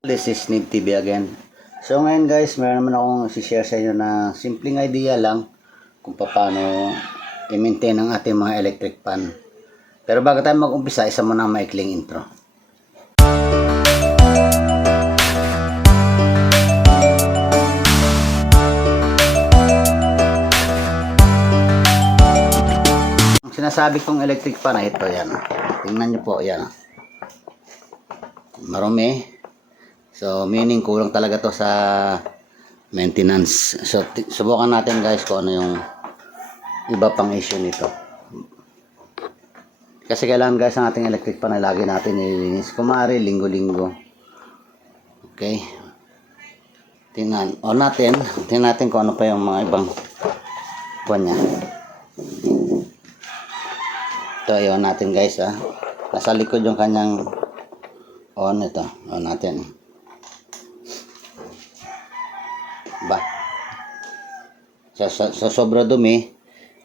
This is Nib TV again. So ngayon guys, meron naman akong i-share sa inyo na simpleng idea lang kung paano i-maintain ang ating mga electric pan. Pero bago tayo mag-umpisa, isa muna ang maikling intro. Ang sinasabi kong electric pan ay ito, yan. Tingnan nyo po, yan. Marumi. So, meaning kulang talaga to sa maintenance. So, subukan natin guys kung ano yung iba pang issue nito. Kasi kailangan guys ang ating electric pan na lagi natin nililinis. Kumari, linggo-linggo. Okay. Tingnan natin kung ano pa yung mga ibang kuwan niya. Ito, ayaw natin guys ha. Nasa likod yung kanyang on ito. On natin. Ba, sa sobra dumi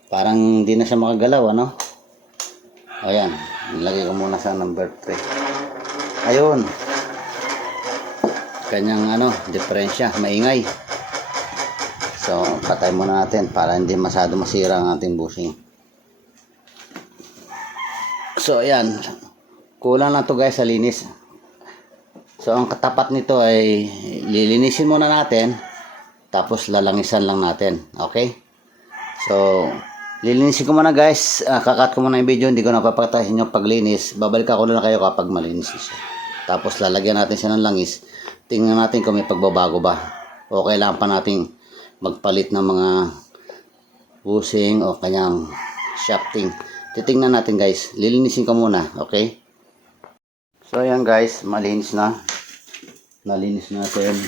parang hindi na siya makagalaw, ano? O yan, nilagay ko muna sa number 3. Ayun, kanyang diferensya, maingay. So patay muna natin para hindi masyado masira ang ating bushing. So ayan, kulang lang to guys sa linis. So ang katapat nito ay lilinisin muna natin, tapos lalangisan lang natin. Okay? So, lilinisin ko muna guys. Kakat ko muna yung video. Hindi ko napapakita sa inyo paglinis. Babalik ako na kayo kapag malinis siya. Tapos lalagyan natin siya ng langis. Tingnan natin kung may pagbabago ba. O kailangan pa natin magpalit ng mga bushing o kanyang shafting. Titingnan natin guys. Lilinisin ko muna. Okay? So, ayan guys. Malinis na. Nalinis natin.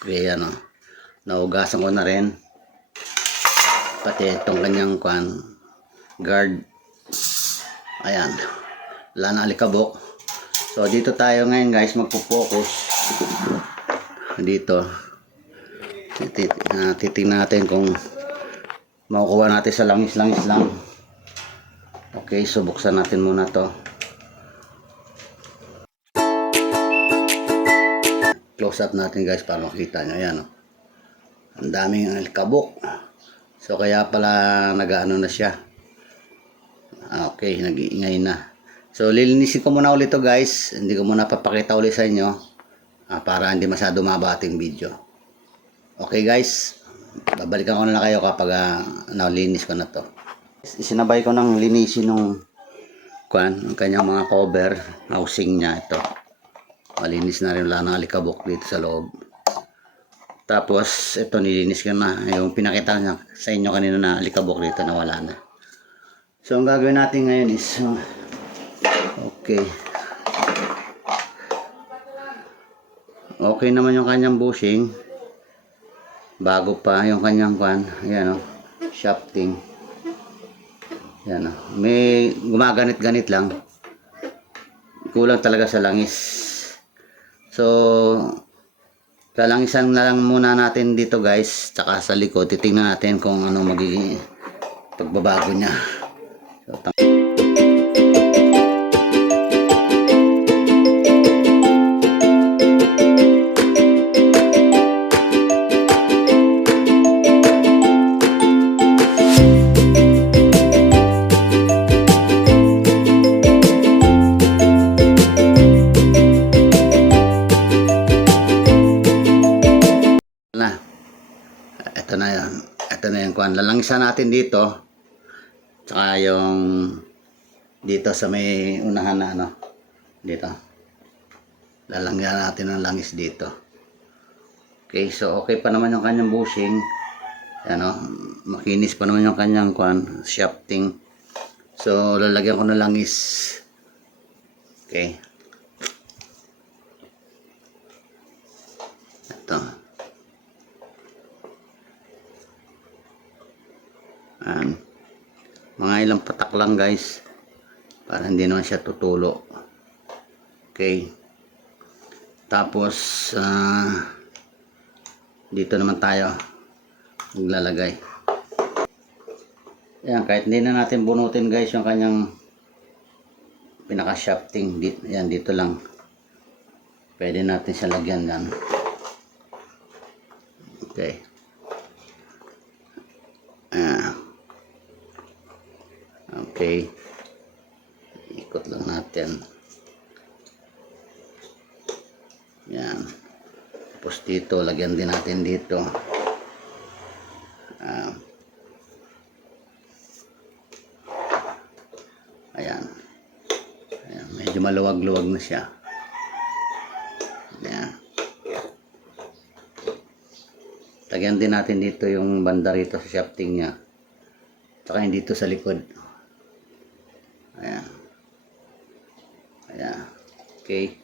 Okay, naugasan ko na rin pati itong kanyang guard. Ayan, wala na alikabok. So dito tayo ngayon guys magpo-focus dito. Titingnan natin kung makukuha natin sa langis-langis lang. Okay, so buksan natin muna to. Close up natin guys para makita nyo. Ayan, ang daming alikabok. So kaya pala nag-ano na siya. Okay, nag-iingay na. So lilinisin ko muna ulit to guys. Hindi ko muna papakita ulit sa inyo para hindi masyado mahaba ating video. Okay guys, babalikan ko na kayo kapag nalinis ko na to. Isinabay ko ng linisin ng ang kanyang mga cover, housing niya ito. Malinis na rin, wala nang alikabok dito sa loob. Tapos ito nilinis ko na yung pinakita niya sa inyo kanina na alikabok dito na wala na. So ang gagawin natin ngayon is okay naman yung kanyang bushing. Bago pa yung kanyang ayan shafting. Ayan may gumaganit-ganit lang. Kulang talaga sa langis. So lalangisan na lang muna natin dito guys, tsaka sa likod titingnan natin kung ano magiging pagbabago niya. So, ito na yung lalangisan natin dito, tsaka yung dito sa may unahan na dito lalangyan natin ng langis dito. Okay, so okay pa naman yung kanyang bushing, makinis pa naman yung kanyang shafting. So lalagyan ko ng langis. Okay, ito mga ilang patak lang guys para hindi naman siya tutulo. Okay, tapos dito naman tayo maglalagay. Ayan, kahit hindi na natin bunutin guys yung kanyang pinaka shafting, yan dito lang. Pwede natin siya lagyan yan. Okay. Okay. Ikot lang natin. Yan. Tapos dito, lagyan din natin dito. Ayan. Ayan. Medyo maluwag-luwag na siya. Ayan. Lagyan din natin dito yung banda rito sa shafting niya. Tsaka yung dito sa likod. Ayan. Ayan. Okay.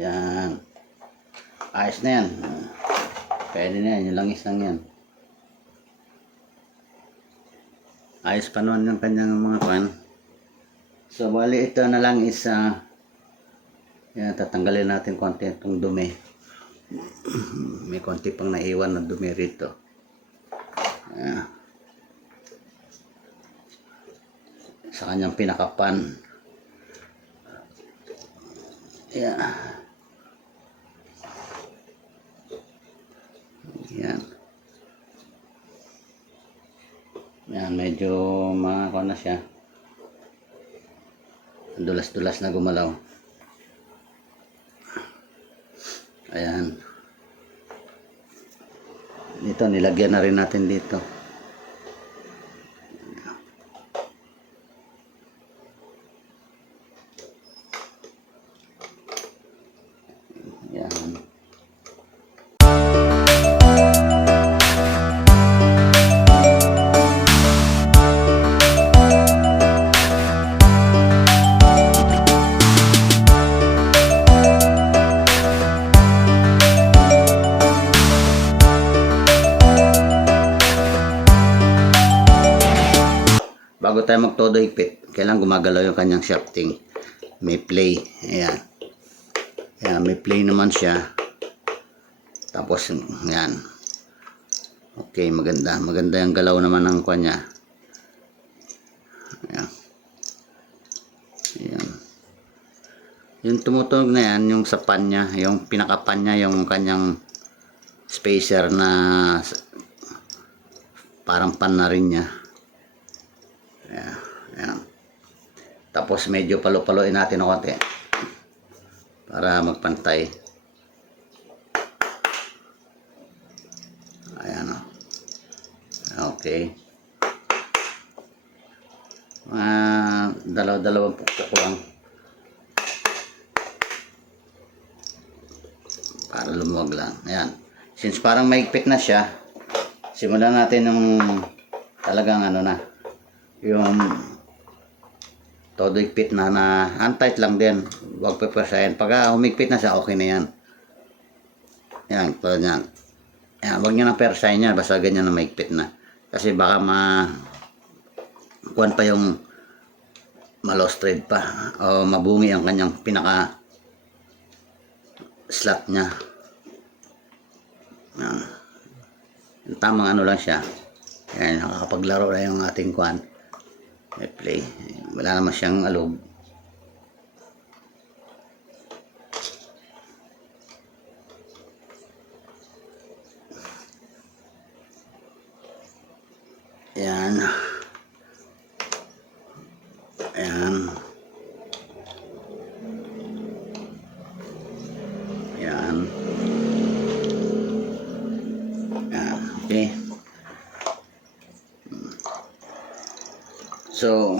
Ayan. Ayos na yan. Pwede na yan. Yung langis lang yan. Ayos pa noon yung kanyang mga pan. So, bali ito na lang is yan, tatanggalin natin konti itong dumi. May konti pang naiwan na dumi rito. Ayan. Sa kanyang pinakapan. Ayan. Ayan. Ayan, medyo makakon na siya. Dulas-dulas na gumalaw. Ayan. Dito, nilagyan na rin natin dito. Ayan. Bago tayo magtodo higpit, kailangan gumagalaw yung kanyang shafting. May play. Ayan. Ayan, may play naman siya. Tapos, ayan. Okay, maganda. Maganda yung galaw naman ng kanya. Ayan. Ayan. Yung tumutunog na yan, yung sa pan niya, yung pinakapan niya, yung kanyang spacer na parang pan na rin niya. Ayan, ayan. Tapos medyo palo-paloin natin ng konti para magpantay. Ayan o. Okay. Dalaw-dalawang pukpuk lang para lumuwag lang. Ayan. Since parang maigpit na siya, simulan natin yung talagang ano na, yung todo higpit na untight lang din. Huwag pepersahin. Pag humigpit na siya, okay na yan. Yan, tulad yan. Yan, huwag nyo na persahin yan. Basta ganyan na maigpit na. Kasi baka kuwan pa yung ma-lost thread pa. O mabungi ang kanyang pinaka slot niya. Yan. Yung tamang ano lang siya. Yan, nakakapaglaro na yung ating kuwan. May play. Wala naman siyang alog. Ayan. Ayan. Ayan. Ayan. Okay. So,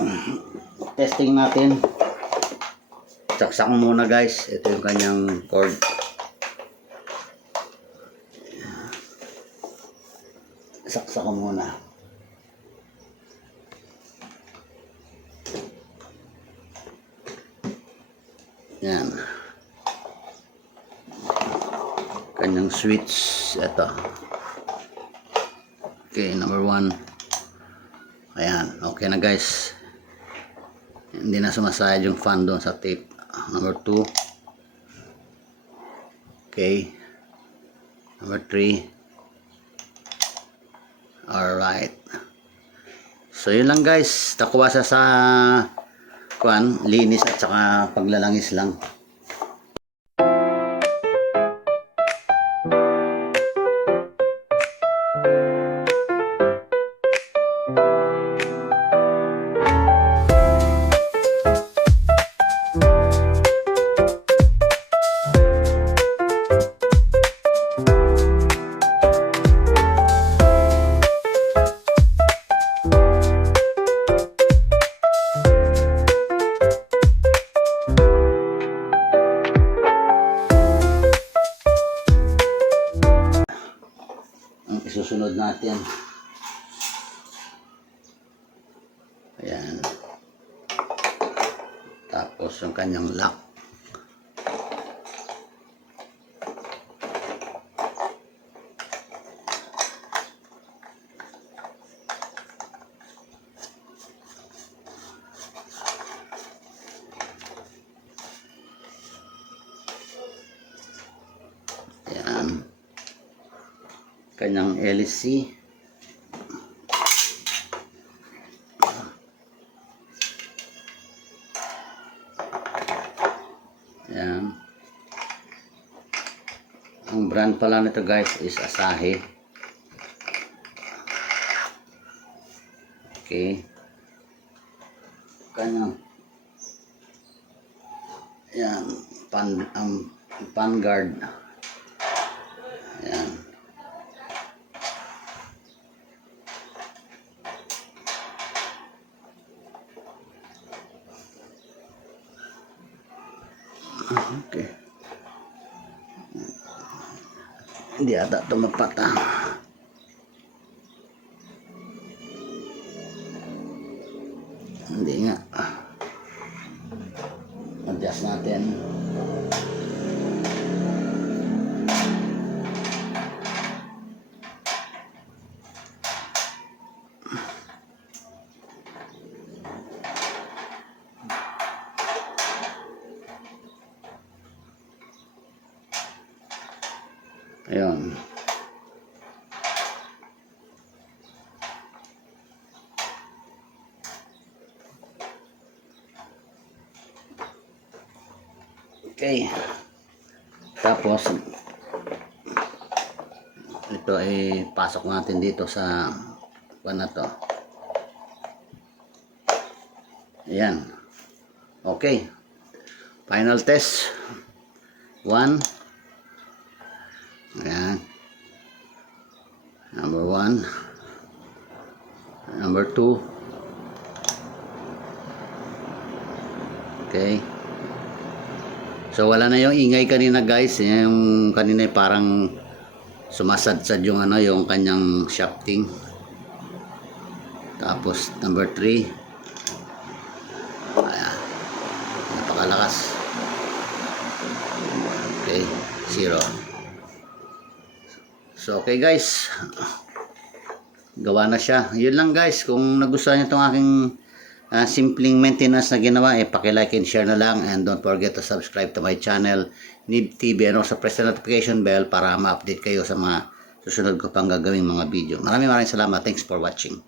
testing natin. Saksak muna guys. Ito yung kanyang cord. Saksak muna. Yan. Kanyang switch. Ito. Okay, number 1. Ayan, okay na guys. Hindi na sumasayad yung fan doon sa tape. Number 2. Okay. Number 3. Alright. So yun lang guys, nakuha siya sa linis at saka paglalangis lang. Ang isusunod natin, ayan, tapos yung kanyang lock. Ayan, kanyang LC. Ayan. Ang brand pala nito guys is Asahi. Okay. Kanyang ayan, pan guard. Ayan. Okay. Hindi ata ito mapata. Hindi nga. Adjust natin. Ayun. Okay. Tapos ito ay pasok natin dito sa na to. Ayan. Okay. Final test. 1. Ayan. Number 1. Number 2. Okay. So wala na yung ingay kanina guys. Yung kanina parang sumasadsad yung yung kanyang shafting. Tapos number 3. Ayan. Napakalakas. Okay. 0. So okay guys. Gawa na siya. Yun lang guys. Kung nagustuhan niyo itong aking simpleng maintenance na ginawa, paki-like and share na lang, and don't forget to subscribe to my channel Nib TV, and also press the notification bell para ma-update kayo sa mga susunod ko pang gagawing mga video. Maraming salamat. Thanks for watching.